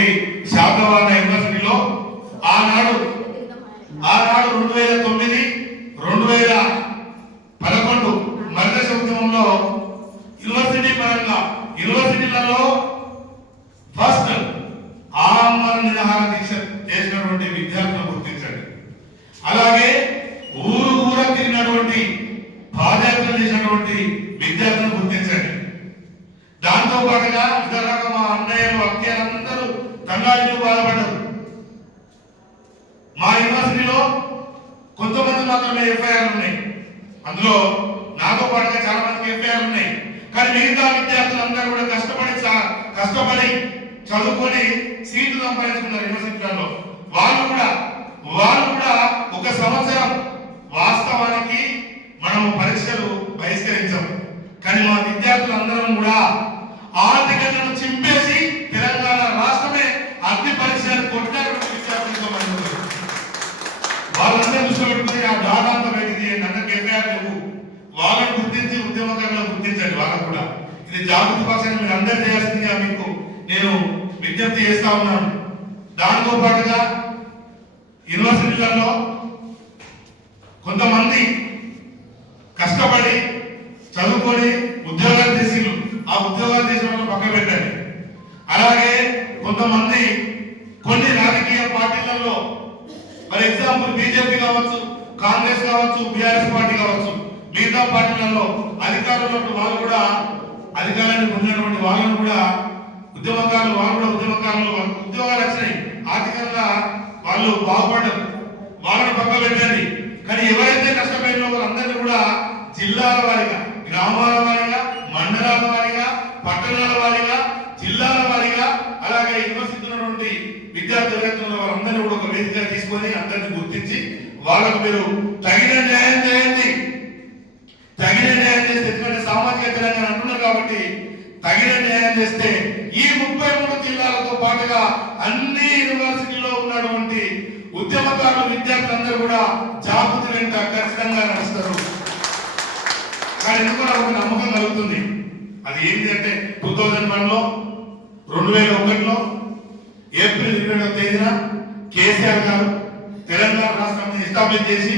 ఉన్నటువంటి శాతవాహన యూనివర్సిటీలో ఆనాడు ఆనాడు రెండు వేల తొమ్మిది రెండు వేల పదకొండు మరదశ ఉద్యమంలో యూనివర్సిటీ పరంగా యూనివర్సిటీలలో ఫస్ట్ ఆమరణ నిరాహార దీక్ష చేసినటువంటి విద్యార్థులను గుర్తించండి. అలాగే ఊరు ఊర తిరిగినటువంటి పాదయాత్ర చేసినటువంటి విద్యార్థులను గుర్తించండి. దాంతో పాటుగా ఇతర మా అన్నయ్యలు అక్కయ్యలందరూ తండాలు బాధపడ్డారు. మా యూనివర్సిటీలో కొంతమంది మాత్రమే ఎఫ్ఐఆర్ ఉన్నాయి. అందులో నాతో పాటుగా చాలా మందికి ఎఫ్ఐఆర్ ఉన్నాయి. కానీ మిగతా విద్యార్థులందరూ కూడా కష్టపడి చా- కష్టపడి చదువుకొని సీట్లు సంపాదించుకున్నారు యూనివర్సిటీలలో వాళ్ళు కూడా వాళ్ళు కూడా ఒక సంవత్సరం వాస్తవానికి మనము పరీక్షలు బహిష్కరించాం కానీ మా విద్యార్థులందరం కూడా ఆర్థికంగా చింపేసి తెలంగాణ రాష్ట్రమే అగ్ని పరీక్షలు కొట్టినటువంటి విద్యార్థులతో మనం ఉన్నాం. వాళ్ళందరూ దృష్టిలో పెట్టుకుని ఆ దాదాంత బయటికి నన్నకు ఎఫ్ఐఆర్ లేవు వాళ్ళని గుర్తించి ఉద్యమకారులను గుర్తించండి కూడా. ఇది జాగృతి పక్షాన్ని మీరు అందరు చేయాల్సిందిగా మీకు నేను విజ్ఞప్తి చేస్తా ఉన్నాను. దాంతో పాటుగా యూనివర్సిటీలలో కొంతమంది కష్టపడి చదువుకొని ఉద్యోగాలు చేసిండ్రు. ఆ ఉద్యోగాలు చేసిన వాళ్ళు పక్కన పెట్టండి. అలాగే కొంతమంది కొన్ని రాజకీయ పార్టీలలో ఫర్ ఎగ్జాంపుల్ బీజేపీ కావచ్చు కాంగ్రెస్ కావచ్చు బీఆర్ఎస్ పార్టీ కావచ్చు మిగతా పార్టీలలో అధికారంలో వాళ్ళు కూడా అధికారాన్ని పొందినటువంటి వాళ్ళను కూడా ఉద్యమకారులు వాళ్ళు కూడా ఉద్యమకారులు ఉద్యోగాలు వచ్చినాయి. ఆర్థికంగా వాళ్ళు బాగుపడ్డారు. వాళ్ళని పక్క పెట్టండి కానీ ఎవరైతే కష్టపడిన వాళ్ళందరినీ కూడా జిల్లాల వారిగా గ్రామాల వారిగా మండలాల వారీగా పట్టణాల వారీగా జిల్లాల వారిగా అలాగే యూనివర్సిటీ ఉన్నటువంటి విద్యార్థి కూడా ఒక వేదికగా తీసుకొని అందరిని గుర్తించి వాళ్ళకు మీరు తగిన న్యాయం చేయండి. తగిన న్యాయం చేస్తే ఎందుకంటే సామాజిక తెలంగాణ అంటున్నారు కాబట్టి తగిన న్యాయం చేస్తే ఈ ముప్పై మూడు జిల్లాలతో పాటుగా అన్ని యూనివర్సిటీలో ఉన్నటువంటి ఉద్యమకారులు విద్యార్థులందరూ కూడా జాబుతి వెంట ఖచ్చితంగా నడుస్తారు. కానీ ఎందుకు నాకు నమ్మకం కలుగుతుంది. అది ఏంటి అంటే టూ థౌజండ్ వన్లో రెండు వేల ఒకటిలో ఏప్రిల్ ఇరవై తేదీన కేసీఆర్ గారు తెలంగాణ రాష్ట్రాన్ని ఎస్టాబ్లిష్ చేసి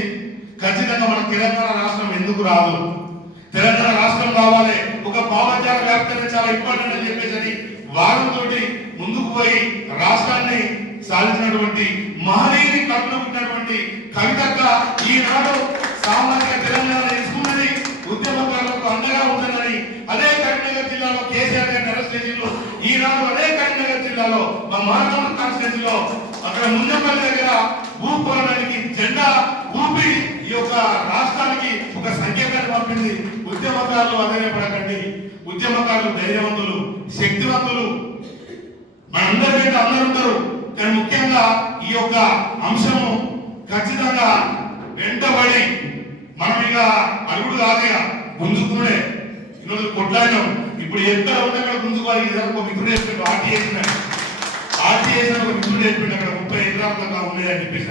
ఖచ్చితంగా మన తెలంగాణ రాష్ట్రం ఎందుకు రాదు? తెలంగాణ రాష్ట్రం కావాలి ఒక భావజాల వ్యాప్తంగా చాలా ఇంపార్టెంట్ అని చెప్పేసి వారంతో ముందుకు పోయి రాష్ట్రాన్ని సాధించినటువంటి మహనీయుని కట్టున ఉన్నటువంటి కవితక్క ఈనాడు సామాజిక తెలంగాణ తీసుకున్నది. ఉద్యమకారులకు అండగా ఉంటుందని అదే కరీంనగర్ జిల్లాలో కేసీఆర్ గారి అరెస్ట్ ఈనాడు అదే కరీంనగర్ జిల్లాలో మా మానవ కాన్స్టిట్యూన్సీలో అక్కడ ముందపల్లి దగ్గర భూపాలనికి జెండా ఊపి ఈ యొక్క రాష్ట్రానికి ఒక సంకేతాన్ని పంపింది ఉద్యమకారులు అధైర్యపడకండి ఉద్యమకారులు ధైర్యవంతులు శక్తివంతులు. మనందరి వెంట అందరూ ఉంటారు. కానీ ముఖ్యంగా ఈ యొక్క అంశము ఖచ్చితంగా వెంటబడి మనం ఇక అడుగుడు కాదుగా గుంజుకునే ఈరోజు కొట్లాడినాం. ఇప్పుడు ఎక్కడ ఉంటే అక్కడ గుంజుకోవాలి. ఇదే ఒక మిత్రుడు చెప్పాడు ఆర్టీ చేసినాడు ఆర్టీ చేసిన ఒక మిత్రుడు చెప్పిండు అక్కడ ముప్పై ఎకరాలు దాకా ఉన్నాయని అని చెప్పేసి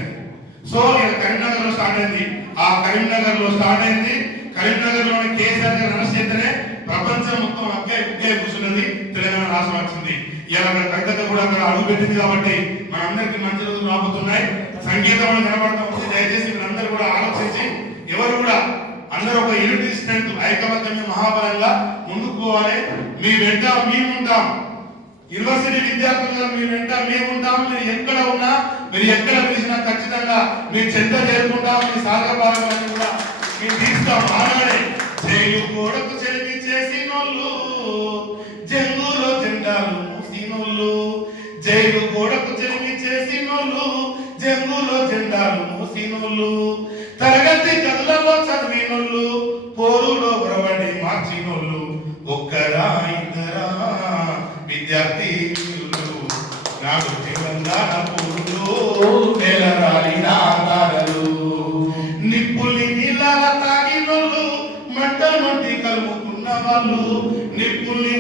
సో ఇక్కడ కరీంనగర్లో స్టార్ట్ అయింది. ఆ కరీంనగర్లో స్టార్ట్ అయింది. కరీంనగర్లోని కేసీఆర్ గారు అరెస్ట్ చేస్తేనే ప్రపంచం మొత్తం అక్కడే ఉగ్గాయి కూర్చున్నది. తెలంగాణ రాష్ట్రం వచ్చింది. ఇలా దగ్గర కూడా అక్కడ అడుగు పెట్టింది కాబట్టి మనందరికీ మంచి రోజులు రాబోతున్నాయి. సంగీతం నిలబడటం ఉంది. దయచేసి మీరందరూ కూడా ఆలోచించి ఎవరు కూడా అందరూ ఒక యూనిటీ స్ట్రెంత్ ఐకమత్యమే మహాబలంగా ముందుకు పోవాలి. మీ వెంట మేము ఉంటాం. యూనివర్సిటీ విద్యార్థులుగా మీ వెంట మేము ఉంటాం మీరు ఎక్కడ ఉన్నా మీరు ఎక్కడ పిలిచినా ఖచ్చితంగా మీ చెంత చేరుకుంటాం మీ సాగర భాగాలను కూడా మేము తీస్తాం ఆనాడే చేయు గోడకు చెలికి చేసినోళ్ళు జంగులో జెండాలు మూసినోళ్ళు జైలు గోడకు చెలిమి చేసినోళ్ళు జంగులో జెండాలు మూసినోళ్ళు తరగతి గదులలో చదివినోళ్ళు పోరులో బ్రవడి మార్చినోళ్ళు ఒక్కరా ఇద్దరా విద్యార్థి. నాడు తెలంగాణ పూర్లు నెలరాలిన తారలు నిప్పులి నీళ్ళ తాగినోళ్ళు మంట నుండి కలుపుకున్న వాళ్ళు నిప్పులి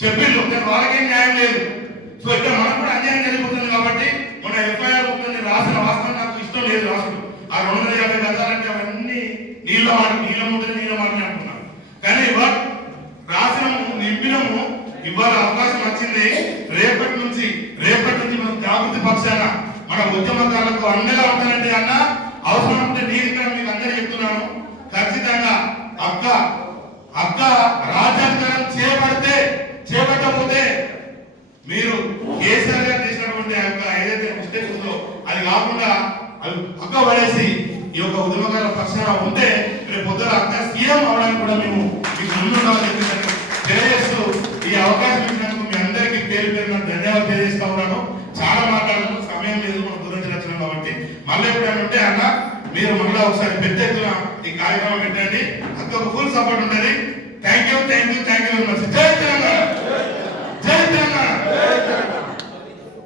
చెప్పి వాళ్ళకేం న్యాయం లేదు. సో ఇక్కడ మనకు కూడా అన్యాయం జరిగిపోతుంది కాబట్టి మన ఎఫ్ఐఆర్ ఉంటుంది రాసిన వాస్తవం నాకు ఇష్టం లేదు రాసుడు. ఆ రెండు వందల యాభై గజాలంటే అవన్నీ నీళ్ళ మాట నీళ్ళ ఉంటుంది నీళ్ళ మాట అనుకున్నాను కానీ బట్ రాసినము నింపినము ఇవాళ అవకాశం వచ్చింది. రేపటి నుంచి రేపటి నుంచి మనం జాగృతి పక్షాన మన ఉద్యమకారులకు అండగా ఉంటానంటే అన్న అవసరం ఉంటే నేను ఇక్కడ మీకు అందరూ చెప్తున్నాను. ఖచ్చితంగా అక్క అక్క రాజ్యాంగం చే మీరు కేసీఆర్ గారు చేసినటువంటి ఆ యొక్క ఏదైతే మిస్టేక్ ఉందో అది కాకుండా అది పక్క పడేసి ఈ యొక్క ఉద్యమకాల పక్షాన ఉంటే రేపు పొద్దున అక్క సీఎం అవడానికి కూడా మేము మీకు ముందుండాలని చెప్పి తెలియజేస్తూ ఈ అవకాశం ఇచ్చినందుకు మీ అందరికీ పేరు పేరున ధన్యవాదాలు తెలియజేస్తా ఉన్నాను. చాలా మాట్లాడాను సమయం లేదు మనం గురించి కాబట్టి. మళ్ళీ ఎప్పుడైనా ఉంటే అన్న మీరు మళ్ళీ ఒకసారి పెద్ద ఎత్తున ఈ కార్యక్రమం పెట్టండి. అక్కకు ఫుల్ సపోర్ట్ ఉంటుంది thank you thank you thank you very much జై